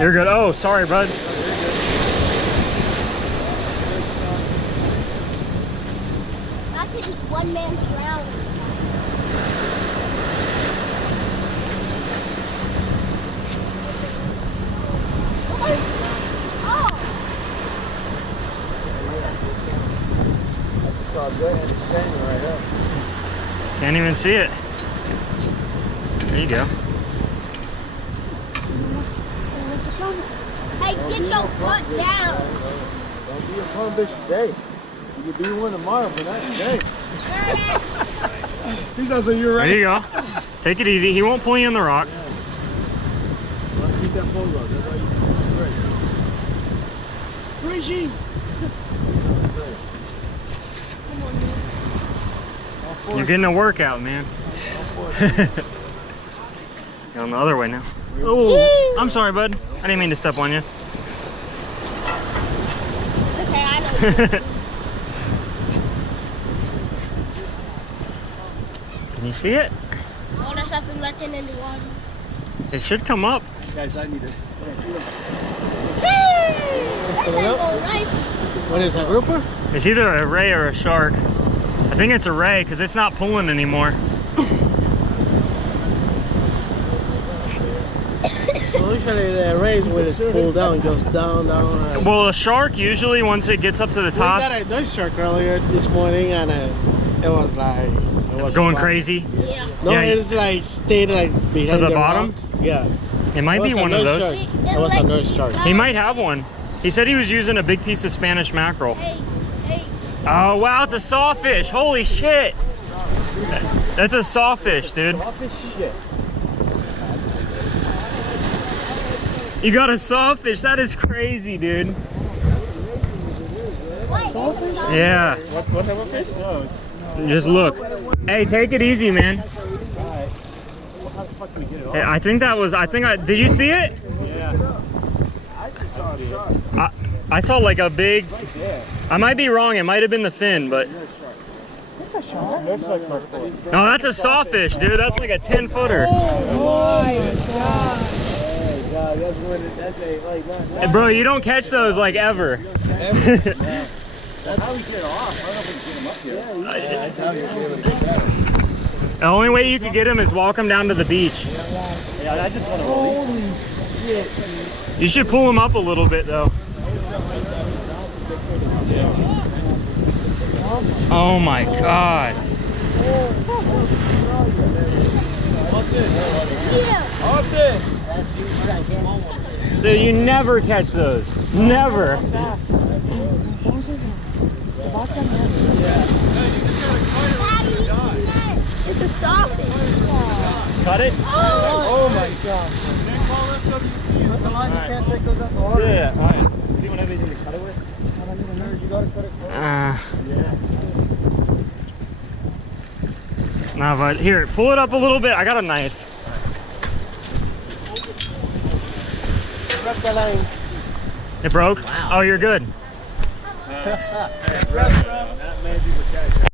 You're good. Oh, sorry, bud. That's just one man drowning. Can't even see it. There you go. Hey, get your butt down. Don't be a fun bitch today. You can be one tomorrow, but not today. He doesn't, you're right. There you go. Take it easy. He won't pull you in the rock. Keep that pole rock. That's why you Reggie. You're getting a workout, man. Going the other way now. Oh, I'm sorry, bud. I didn't mean to step on you. It's okay, I know. Can you see it? Oh, there's something lurking in the waters. It should come up. Guys, I need it. Hey! That thing go right. What is that, grouper? It's either a ray or a shark. I think it's a ray because it's not pulling anymore. So usually the rays when it's pulled down goes down. Well, a shark usually, once it gets up to the top, We got a Dutch shark earlier this morning, and it was like it's going crazy. Yeah. No, Yeah, it's like stayed like behind to the bottom? rock. Yeah. It might be one of those. It was a nurse shark. He might have one. He said he was using a big piece of Spanish mackerel. Hey, hey. Oh, wow, it's a sawfish. Holy shit. That's a sawfish, dude. Shit. You got a sawfish. That is crazy, dude. Yeah. What type of fish? No. Just look. Hey, take it easy, man. How the fuck do we get it off? Hey, I think did you see it? Yeah. I just saw a shark. I saw like a big, I might be wrong. It might have been the fin, but. That's a shark? Nurse shark's not cool. No, that's a sawfish, dude. That's like a 10-footer. Oh my god. God, that's one. That's a like that. Bro, you don't catch those like ever. That's how we get it off. I don't know if we can get him up here. Yeah, that's how you're able to get that. The only way you could get him is walk him down to the beach. Yeah, I just want to release him. You should pull him up a little bit, though. Oh my god. Dude, you never catch those. Never. It's a sawfish. Cut it? Oh my god. That's the line you can't take those out the water. Yeah, alright. See when everything to cut it with? You gotta cut it. No, but here, pull it up a little bit. I got a knife. Grab the line. It broke? Wow. Oh, you're good. That magic